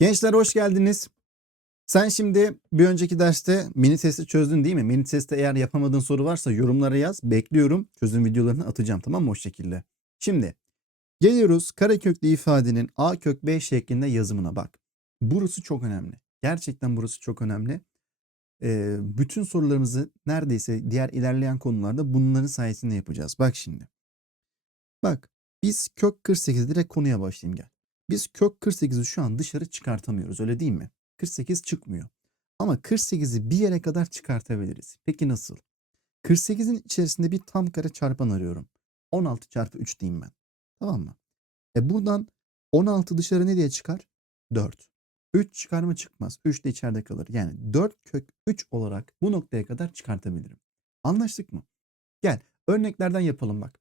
Gençler hoş geldiniz. Sen şimdi bir önceki derste mini testi çözdün değil mi? Mini testte eğer yapamadığın soru varsa yorumlara yaz. Bekliyorum. Çözüm videolarını atacağım tamam mı o şekilde. Şimdi geliyoruz kareköklü ifadenin a kök b şeklinde yazımına bak. Burası çok önemli. Gerçekten burası çok önemli. Ee, bütün sorularımızı neredeyse diğer ilerleyen konularda bunların sayesinde yapacağız. Bak şimdi. Bak biz kök 48 direkt konuya başlayayım gel. Biz kök 48'i şu an dışarı çıkartamıyoruz öyle değil mi? 48 çıkmıyor. Ama 48'i bir yere kadar çıkartabiliriz. Peki nasıl? 48'in içerisinde bir tam kare çarpan arıyorum. 16 çarpı 3 diyeyim ben. Tamam mı? E buradan 16 dışarı ne diye çıkar? 4. 3 çıkar mı çıkmaz. 3 de içeride kalır. Yani 4 kök 3 olarak bu noktaya kadar çıkartabilirim. Anlaştık mı? Gel örneklerden yapalım bak.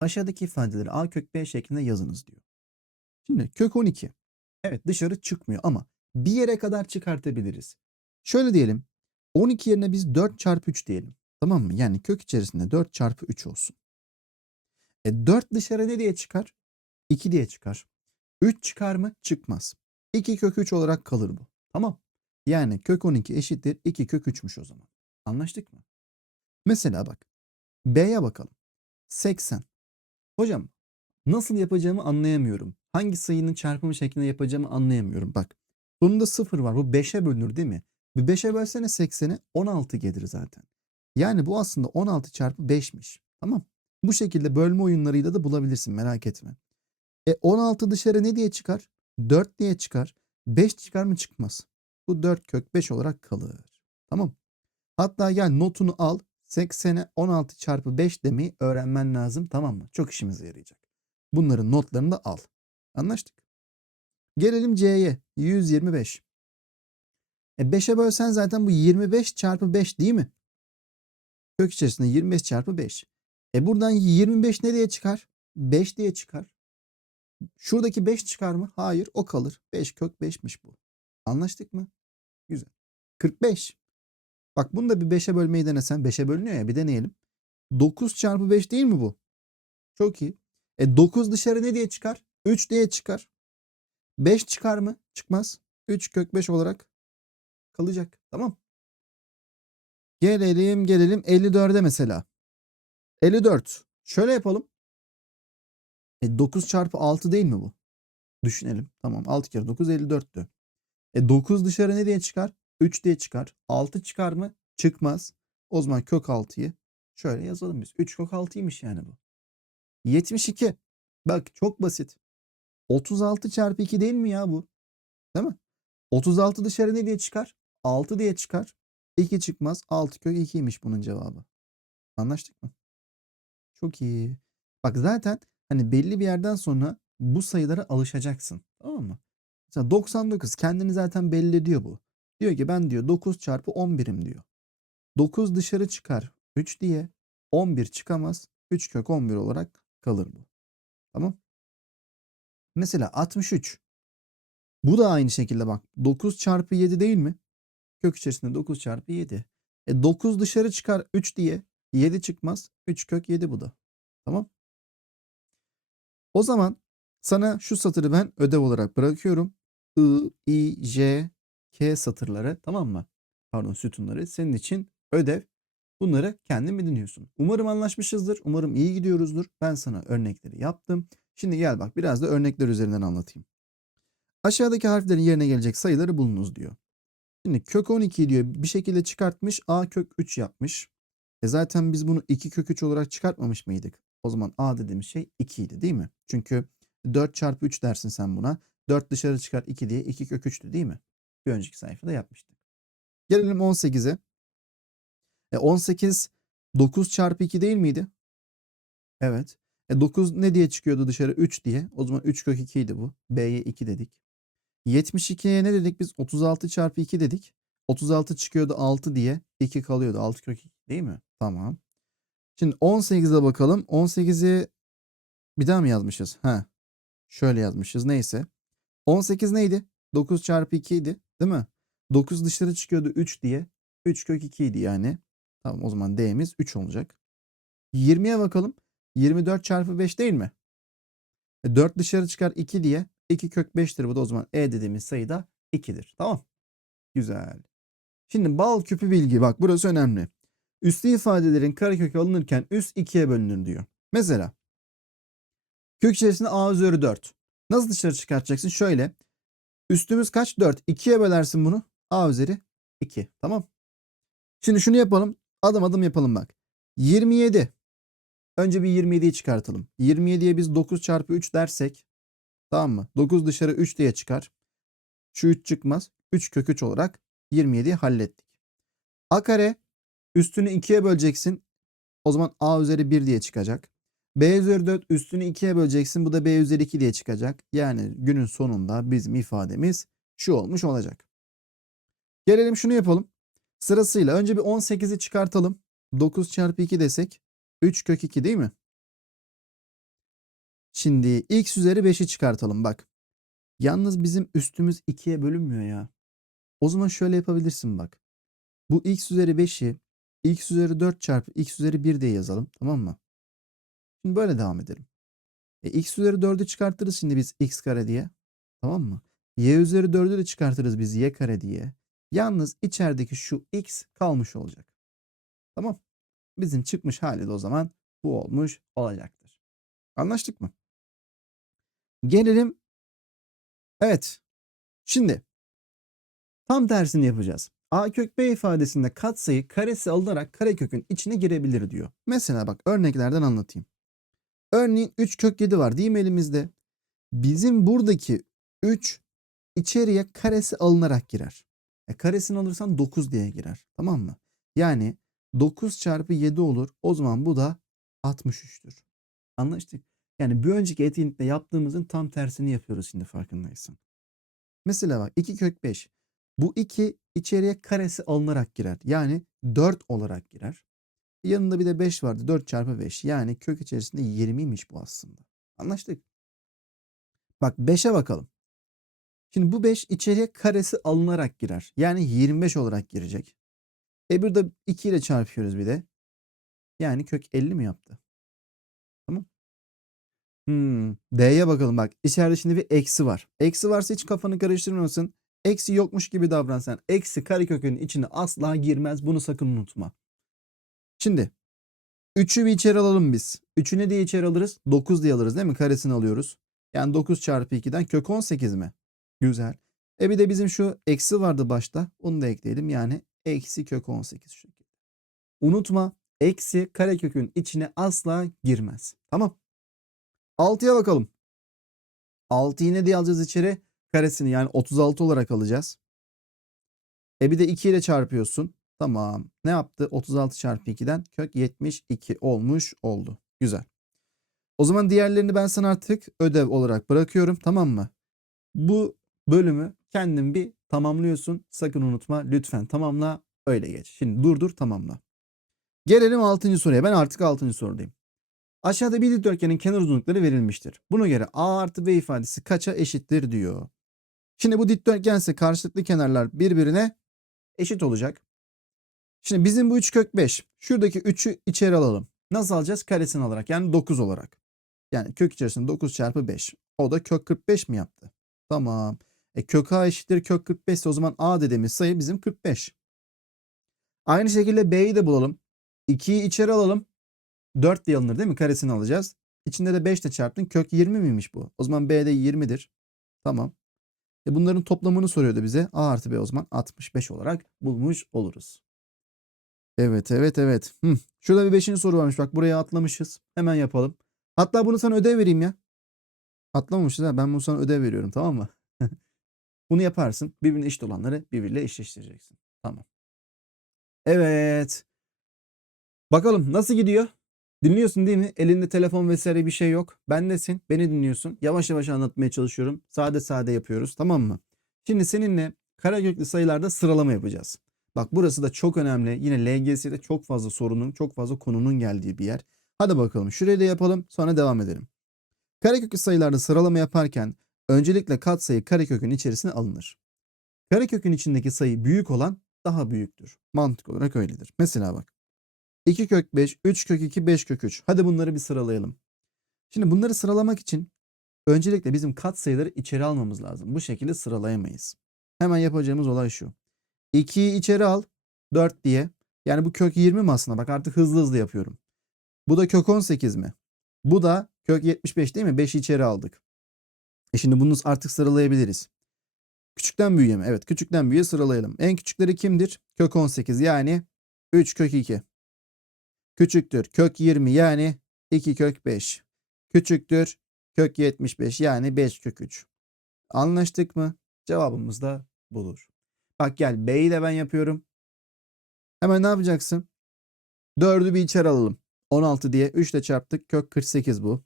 Aşağıdaki ifadeleri a kök b şeklinde yazınız diyor. Şimdi kök 12. Evet dışarı çıkmıyor ama bir yere kadar çıkartabiliriz. Şöyle diyelim. 12 yerine biz 4 çarpı 3 diyelim. Tamam mı? Yani kök içerisinde 4 çarpı 3 olsun. E 4 dışarı ne diye çıkar? 2 diye çıkar. 3 çıkar mı? Çıkmaz. 2 kök 3 olarak kalır bu. Tamam. Yani kök 12 eşittir 2 kök 3'müş o zaman. Anlaştık mı? Mesela bak. B'ye bakalım. 80. Hocam nasıl yapacağımı anlayamıyorum. Hangi sayının çarpımı şeklinde yapacağımı anlayamıyorum. Bak sonunda 0 var. Bu 5'e bölünür değil mi? Bir 5'e bölsene 80'i 16 gelir zaten. Yani bu aslında 16 çarpı 5'miş. Tamam. Bu şekilde bölme oyunlarıyla da bulabilirsin merak etme. E 16 dışarı ne diye çıkar? 4 diye çıkar. 5 çıkar mı çıkmaz. Bu 4 kök 5 olarak kalır. Tamam. Hatta gel notunu al. 80'e 16 çarpı 5 demeyi öğrenmen lazım tamam mı? Çok işimize yarayacak. Bunların notlarını da al. Anlaştık. Gelelim C'ye. 125. E 5'e bölsen zaten bu 25 çarpı 5 değil mi? Kök içerisinde 25 çarpı 5. E buradan 25 ne diye çıkar? 5 diye çıkar. Şuradaki 5 çıkar mı? Hayır o kalır. 5 kök 5'miş bu. Anlaştık mı? Güzel. 45. Bak bunu da bir 5'e bölmeyi denesen. 5'e bölünüyor ya bir deneyelim. 9 çarpı 5 değil mi bu? Çok iyi. E 9 dışarı ne diye çıkar? 3 diye çıkar. 5 çıkar mı? Çıkmaz. 3 kök 5 olarak kalacak. Tamam. Gelelim gelelim 54'e mesela. 54. Şöyle yapalım. E 9 çarpı 6 değil mi bu? Düşünelim. Tamam 6 kere 9 54'tü. E 9 dışarı ne diye çıkar? 3 diye çıkar. 6 çıkar mı? Çıkmaz. O zaman kök 6'yı şöyle yazalım biz. 3 kök 6'ymış yani bu. 72. Bak çok basit. 36 çarpı 2 değil mi ya bu? Değil mi? 36 dışarı ne diye çıkar? 6 diye çıkar. 2 çıkmaz. 6 kök 2'ymiş bunun cevabı. Anlaştık mı? Çok iyi. Bak zaten hani belli bir yerden sonra bu sayılara alışacaksın. Tamam mı? Mesela 99 kendini zaten belli ediyor bu. Diyor ki ben diyor 9 çarpı 11'im diyor. 9 dışarı çıkar 3 diye 11 çıkamaz. 3 kök 11 olarak kalır bu. Tamam. Mesela 63. Bu da aynı şekilde bak. 9 çarpı 7 değil mi? Kök içerisinde 9 çarpı 7. E 9 dışarı çıkar 3 diye. 7 çıkmaz. 3 kök 7 bu da. Tamam. O zaman sana şu satırı ben ödev olarak bırakıyorum. I, I, J, K satırları tamam mı? Pardon sütunları senin için ödev. Bunları kendin mi dinliyorsun? Umarım anlaşmışızdır. Umarım iyi gidiyoruzdur. Ben sana örnekleri yaptım. Şimdi gel bak biraz da örnekler üzerinden anlatayım. Aşağıdaki harflerin yerine gelecek sayıları bulunuz diyor. Şimdi kök 12 diyor bir şekilde çıkartmış a kök 3 yapmış. E zaten biz bunu 2 kök 3 olarak çıkartmamış mıydık? O zaman a dediğimiz şey 2 idi değil mi? Çünkü 4 çarpı 3 dersin sen buna. 4 dışarı çıkar 2 diye 2 kök 3'tü değil mi? Bir önceki sayfada yapmıştık. Gelelim 18'e. E 18 9 çarpı 2 değil miydi? Evet. E 9 ne diye çıkıyordu dışarı? 3 diye. O zaman 3 kök 2 idi bu. B'ye 2 dedik. 72'ye ne dedik biz? 36 çarpı 2 dedik. 36 çıkıyordu 6 diye. 2 kalıyordu. 6 kök 2 değil mi? Tamam. Şimdi 18'e bakalım. 18'i bir daha mı yazmışız? Ha. Şöyle yazmışız. Neyse. 18 neydi? 9 çarpı 2 idi. Değil mi? 9 dışarı çıkıyordu 3 diye. 3 kök 2 idi yani. Tamam o zaman D'miz 3 olacak. 20'ye bakalım. 24 çarpı 5 değil mi? E 4 dışarı çıkar 2 diye. 2 kök 5'tir bu da o zaman e dediğimiz sayı da 2'dir. Tamam. Güzel. Şimdi bal küpü bilgi bak burası önemli. Üslü ifadelerin karekökü alınırken üst 2'ye bölünür diyor. Mesela kök içerisinde a üzeri 4. Nasıl dışarı çıkartacaksın? Şöyle. Üstümüz kaç? 4. 2'ye bölersin bunu. a üzeri 2. Tamam. Şimdi şunu yapalım. Adım adım yapalım bak. 27. Önce bir 27'yi çıkartalım. 27'ye biz 9 çarpı 3 dersek. Tamam mı? 9 dışarı 3 diye çıkar. Şu 3 çıkmaz. 3 kök 3 olarak 27'yi hallettik. A kare üstünü 2'ye böleceksin. O zaman A üzeri 1 diye çıkacak. B üzeri 4 üstünü 2'ye böleceksin. Bu da B üzeri 2 diye çıkacak. Yani günün sonunda bizim ifademiz şu olmuş olacak. Gelelim şunu yapalım. Sırasıyla önce bir 18'i çıkartalım. 9 çarpı 2 desek 3 kök 2 değil mi? Şimdi x üzeri 5'i çıkartalım bak. Yalnız bizim üstümüz 2'ye bölünmüyor ya. O zaman şöyle yapabilirsin bak. Bu x üzeri 5'i x üzeri 4 çarpı x üzeri 1 diye yazalım tamam mı? Şimdi böyle devam edelim. E, x üzeri 4'ü çıkartırız şimdi biz x kare diye. Tamam mı? y üzeri 4'ü de çıkartırız biz y kare diye. Yalnız içerideki şu x kalmış olacak. Tamam. Bizim çıkmış hali de o zaman bu olmuş olacaktır. Anlaştık mı? Gelelim. Evet. Şimdi tam tersini yapacağız. A kök B ifadesinde katsayı karesi alınarak karekökün içine girebilir diyor. Mesela bak örneklerden anlatayım. Örneğin 3 kök 7 var değil mi elimizde? Bizim buradaki 3 içeriye karesi alınarak girer. E karesini alırsan 9 diye girer. Tamam mı? Yani 9 çarpı 7 olur. O zaman bu da 63'tür. Anlaştık. Yani bir önceki etkinlikte yaptığımızın tam tersini yapıyoruz şimdi farkındaysan. Mesela bak 2 kök 5. Bu 2 içeriye karesi alınarak girer. Yani 4 olarak girer. Yanında bir de 5 vardı. 4 çarpı 5. Yani kök içerisinde 20'ymiş bu aslında. Anlaştık. Bak 5'e bakalım. Şimdi bu 5 içeriye karesi alınarak girer. Yani 25 olarak girecek. E burada 2 ile çarpıyoruz bir de. Yani kök 50 mi yaptı? Tamam. Hmm. D'ye bakalım bak. İçeride şimdi bir eksi var. Eksi varsa hiç kafanı karıştırmıyorsun. Eksi yokmuş gibi davran sen. Eksi karekökün içine asla girmez. Bunu sakın unutma. Şimdi 3'ü bir içeri alalım biz. 3'ü ne diye içeri alırız? 9 diye alırız değil mi? Karesini alıyoruz. Yani 9 çarpı 2'den kök 18 mi? Güzel. E bir de bizim şu eksi vardı başta. Onu da ekleyelim. Yani eksi kök 18 şu şekilde. Unutma eksi karekökün içine asla girmez. Tamam. 6'ya bakalım. 6'yı ne diye alacağız içeri? Karesini yani 36 olarak alacağız. E bir de 2 ile çarpıyorsun. Tamam. Ne yaptı? 36 çarpı 2'den kök 72 olmuş oldu. Güzel. O zaman diğerlerini ben sana artık ödev olarak bırakıyorum. Tamam mı? Bu bölümü kendin bir tamamlıyorsun. Sakın unutma. Lütfen tamamla. Öyle geç. Şimdi durdur tamamla. Gelelim 6. soruya. Ben artık 6. sorudayım. Aşağıda bir dikdörtgenin kenar uzunlukları verilmiştir. Buna göre A artı B ifadesi kaça eşittir diyor. Şimdi bu dikdörtgense karşılıklı kenarlar birbirine eşit olacak. Şimdi bizim bu 3 kök 5. Şuradaki 3'ü içeri alalım. Nasıl alacağız? Karesini alarak yani 9 olarak. Yani kök içerisinde 9 çarpı 5. O da kök 45 mi yaptı? Tamam. E kök A eşittir kök 45 ise o zaman A dediğimiz sayı bizim 45. Aynı şekilde B'yi de bulalım. 2'yi içeri alalım. 4 diye alınır değil mi? Karesini alacağız. İçinde de 5 ile çarptın. Kök 20 miymiş bu? O zaman B de 20'dir. Tamam. E bunların toplamını soruyordu bize. A artı B o zaman 65 olarak bulmuş oluruz. Evet evet evet. Hı. Şurada bir 5. soru varmış. Bak buraya atlamışız. Hemen yapalım. Hatta bunu sana ödev vereyim ya. Atlamamışız ha. Ben bunu sana ödev veriyorum tamam mı? Bunu yaparsın. Birbirine eşit olanları birbiriyle eşleştireceksin. Tamam. Evet. Bakalım nasıl gidiyor? Dinliyorsun değil mi? Elinde telefon vesaire bir şey yok. Bendesin. Beni dinliyorsun. Yavaş yavaş anlatmaya çalışıyorum. Sade sade yapıyoruz. Tamam mı? Şimdi seninle karaköklü sayılarda sıralama yapacağız. Bak burası da çok önemli. Yine LGS'de çok fazla sorunun, çok fazla konunun geldiği bir yer. Hadi bakalım şurayı da yapalım sonra devam edelim. Kareköklü sayılarda sıralama yaparken öncelikle katsayı karekökün içerisine alınır. Karekökün içindeki sayı büyük olan daha büyüktür. Mantık olarak öyledir. Mesela bak. 2 kök 5, 3 kök 2, 5 kök 3. Hadi bunları bir sıralayalım. Şimdi bunları sıralamak için öncelikle bizim katsayıları içeri almamız lazım. Bu şekilde sıralayamayız. Hemen yapacağımız olay şu. 2'yi içeri al 4 diye. Yani bu kök 20 mi aslında? Bak artık hızlı hızlı yapıyorum. Bu da kök 18 mi? Bu da kök 75 değil mi? 5'i içeri aldık. E şimdi bunu artık sıralayabiliriz. Küçükten büyüğe mi? Evet küçükten büyüğe sıralayalım. En küçükleri kimdir? Kök 18 yani 3 kök 2. Küçüktür kök 20 yani 2 kök 5. Küçüktür kök 75 yani 5 kök 3. Anlaştık mı? Cevabımız da budur. Bak gel B'yi de ben yapıyorum. Hemen ne yapacaksın? 4'ü bir içeri alalım. 16 diye 3 ile çarptık. Kök 48 bu.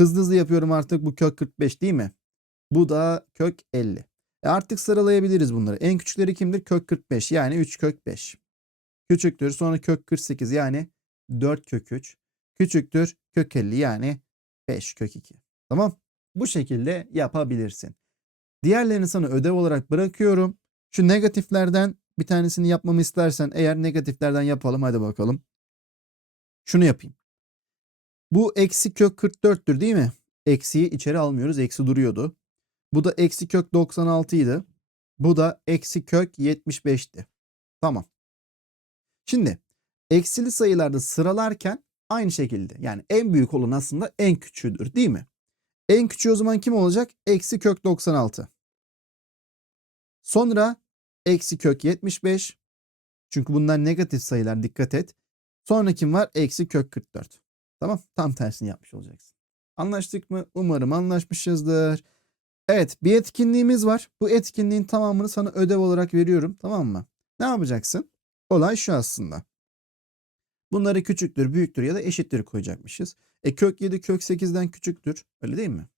Hızlı hızlı yapıyorum artık. Bu kök 45 değil mi? Bu da kök 50. E artık sıralayabiliriz bunları. En küçükleri kimdir? Kök 45 yani 3 kök 5. Küçüktür sonra kök 48 yani 4 kök 3. Küçüktür kök 50 yani 5 kök 2. Tamam. Bu şekilde yapabilirsin. Diğerlerini sana ödev olarak bırakıyorum. Şu negatiflerden bir tanesini yapmamı istersen eğer negatiflerden yapalım hadi bakalım. Şunu yapayım. Bu eksi kök 44'tür değil mi? Eksiyi içeri almıyoruz. Eksi duruyordu. Bu da eksi kök 96 idi. Bu da eksi kök 75'ti. Tamam. Şimdi eksili sayılarda sıralarken aynı şekilde yani en büyük olan aslında en küçüğüdür değil mi? En küçüğü o zaman kim olacak? Eksi kök 96. Sonra eksi kök 75. Çünkü bunlar negatif sayılar dikkat et. Sonra kim var? Eksi kök 44. Tamam tam tersini yapmış olacaksın. Anlaştık mı? Umarım anlaşmışızdır. Evet bir etkinliğimiz var. Bu etkinliğin tamamını sana ödev olarak veriyorum. Tamam mı? Ne yapacaksın? Olay şu aslında. Bunları küçüktür, büyüktür ya da eşittir koyacakmışız. E kök 7 kök 8'den küçüktür. Öyle değil mi?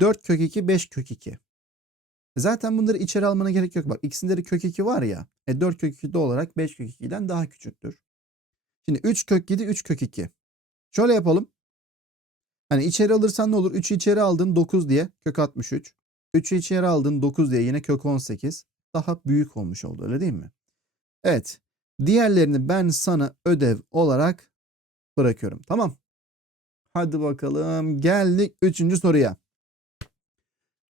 4 kök 2 5 kök 2. Zaten bunları içeri almana gerek yok. Bak ikisinde de kök 2 var ya. E 4 kök 2 de olarak 5 kök 2'den daha küçüktür. Şimdi 3 kök 7 3 kök 2. Şöyle yapalım. Hani içeri alırsan ne olur? 3'ü içeri aldın 9 diye kök 63. 3'ü içeri aldın 9 diye yine kök 18. Daha büyük olmuş oldu öyle değil mi? Evet. Diğerlerini ben sana ödev olarak bırakıyorum. Tamam. Hadi bakalım. Geldik 3. soruya.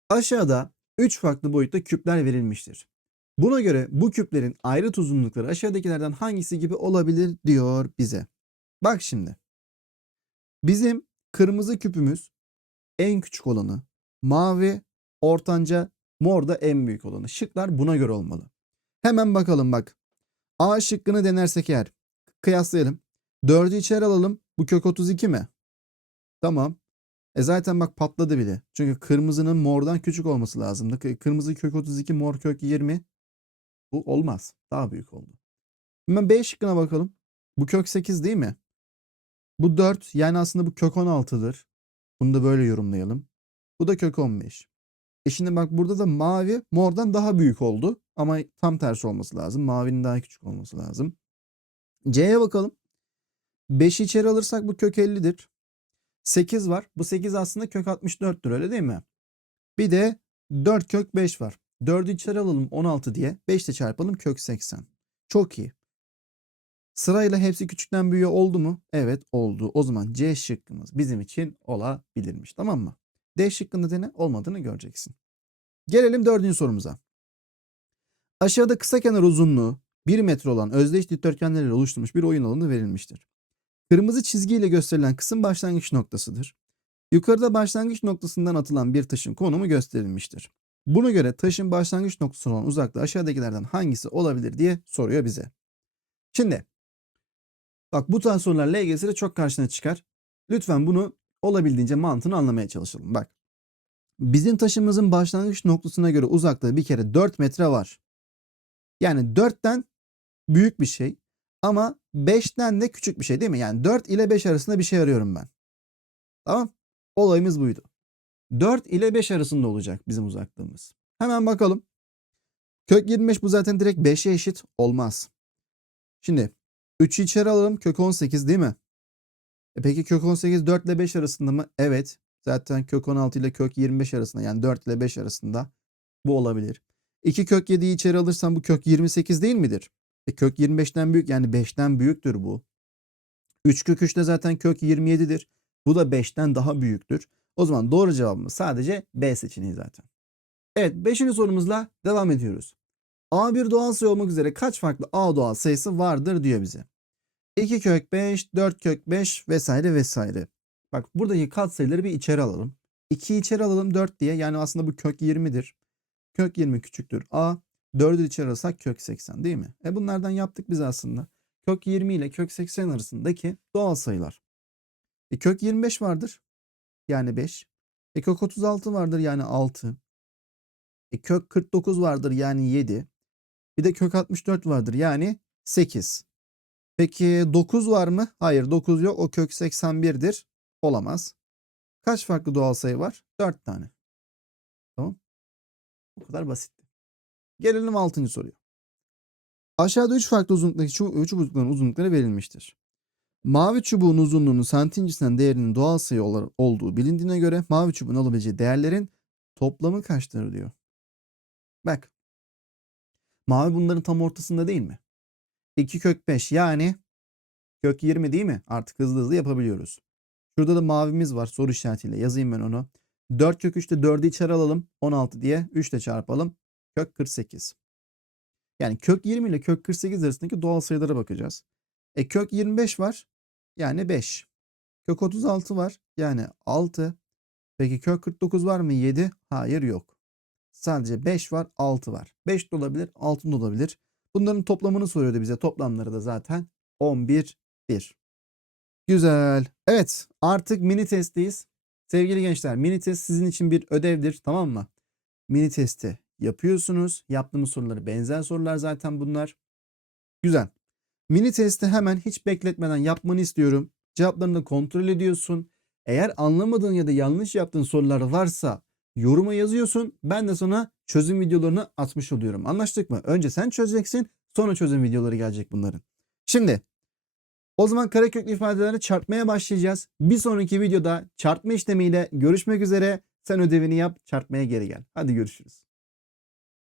Aşağıda 3 farklı boyutta küpler verilmiştir. Buna göre bu küplerin ayrıt uzunlukları aşağıdakilerden hangisi gibi olabilir diyor bize. Bak şimdi. Bizim kırmızı küpümüz en küçük olanı, mavi, ortanca, mor da en büyük olanı. Şıklar buna göre olmalı. Hemen bakalım bak. A şıkkını denersek eğer kıyaslayalım. 4'ü içeri alalım. Bu kök 32 mi? Tamam. E zaten bak patladı bile. Çünkü kırmızının mordan küçük olması lazımdı. Kırmızı kök 32, mor kök 20. Bu olmaz. Daha büyük oldu. Hemen B şıkkına bakalım. Bu kök 8 değil mi? Bu 4 yani aslında bu kök 16'dır. Bunu da böyle yorumlayalım. Bu da kök 15. E şimdi bak burada da mavi mordan daha büyük oldu. Ama tam tersi olması lazım. Mavinin daha küçük olması lazım. C'ye bakalım. 5'i içeri alırsak bu kök 50'dir. 8 var. Bu 8 aslında kök 64'tür öyle değil mi? Bir de 4 kök 5 var. 4'ü içeri alalım 16 diye. 5 ile çarpalım kök 80. Çok iyi. Sırayla hepsi küçükten büyüğe oldu mu? Evet oldu. O zaman C şıkkımız bizim için olabilirmiş. Tamam mı? D şıkkında dene olmadığını göreceksin. Gelelim dördüncü sorumuza. Aşağıda kısa kenar uzunluğu 1 metre olan özdeş dikdörtgenlerle oluşturmuş bir oyun alanı verilmiştir. Kırmızı çizgiyle gösterilen kısım başlangıç noktasıdır. Yukarıda başlangıç noktasından atılan bir taşın konumu gösterilmiştir. Buna göre taşın başlangıç noktası olan uzaklığı aşağıdakilerden hangisi olabilir diye soruyor bize. Şimdi bak bu tarz sorular LGS'de çok karşına çıkar. Lütfen bunu olabildiğince mantığını anlamaya çalışalım. Bak bizim taşımızın başlangıç noktasına göre uzaklığı bir kere 4 metre var. Yani 4'ten büyük bir şey ama 5'ten de küçük bir şey değil mi? Yani 4 ile 5 arasında bir şey arıyorum ben. Tamam. Olayımız buydu. 4 ile 5 arasında olacak bizim uzaklığımız. Hemen bakalım. Kök 25 bu zaten direkt 5'e eşit olmaz. Şimdi 3'ü içeri alalım. Kök 18 değil mi? E peki kök 18 4 ile 5 arasında mı? Evet. Zaten kök 16 ile kök 25 arasında yani 4 ile 5 arasında bu olabilir. 2 kök 7'yi içeri alırsam bu kök 28 değil midir? E kök 25'ten büyük yani 5'ten büyüktür bu. 3 kök 3 de zaten kök 27'dir. Bu da 5'ten daha büyüktür. O zaman doğru cevabımız sadece B seçeneği zaten. Evet 5. sorumuzla devam ediyoruz. A bir doğal sayı olmak üzere kaç farklı A doğal sayısı vardır diyor bize. 2 kök 5, 4 kök 5 vesaire vesaire. Bak buradaki katsayıları bir içeri alalım. 2'yi içeri alalım 4 diye. Yani aslında bu kök 20'dir. Kök 20 küçüktür A. 4'ü içeri alırsak kök 80 değil mi? E bunlardan yaptık biz aslında. Kök 20 ile kök 80 arasındaki doğal sayılar. E kök 25 vardır. Yani 5. E kök 36 vardır yani 6. E kök 49 vardır yani 7. Bir de kök 64 vardır yani 8. Peki 9 var mı? Hayır 9 yok. O kök 81'dir. Olamaz. Kaç farklı doğal sayı var? 4 tane. Tamam. Bu kadar basit. Gelelim 6. soruya. Aşağıda 3 farklı uzunluktaki çubuk, çubukların uzunlukları verilmiştir. Mavi çubuğun uzunluğunun santimcisinden değerinin doğal sayı olduğu bilindiğine göre mavi çubuğun alabileceği değerlerin toplamı kaçtır diyor. Bak. Mavi bunların tam ortasında değil mi? 2 kök 5 yani kök 20 değil mi? Artık hızlı hızlı yapabiliyoruz. Şurada da mavimiz var soru işaretiyle yazayım ben onu. 4 kök 3'te 4'ü içeri alalım 16 diye 3 ile çarpalım. Kök 48. Yani kök 20 ile kök 48 arasındaki doğal sayılara bakacağız. E kök 25 var yani 5. Kök 36 var yani 6. Peki kök 49 var mı 7? Hayır yok. Sadece 5 var 6 var. 5 de olabilir 6 da olabilir. Bunların toplamını soruyordu bize. Toplamları da zaten 11 1. Güzel. Evet artık mini testteyiz. Sevgili gençler mini test sizin için bir ödevdir tamam mı? Mini testi yapıyorsunuz. Yaptığımız soruları benzer sorular zaten bunlar. Güzel. Mini testi hemen hiç bekletmeden yapmanı istiyorum. Cevaplarını kontrol ediyorsun. Eğer anlamadığın ya da yanlış yaptığın sorular varsa yoruma yazıyorsun. Ben de sana çözüm videolarını atmış oluyorum. Anlaştık mı? Önce sen çözeceksin. Sonra çözüm videoları gelecek bunların. Şimdi o zaman kareköklü ifadeleri çarpmaya başlayacağız. Bir sonraki videoda çarpma işlemiyle görüşmek üzere. Sen ödevini yap, çarpmaya geri gel. Hadi görüşürüz.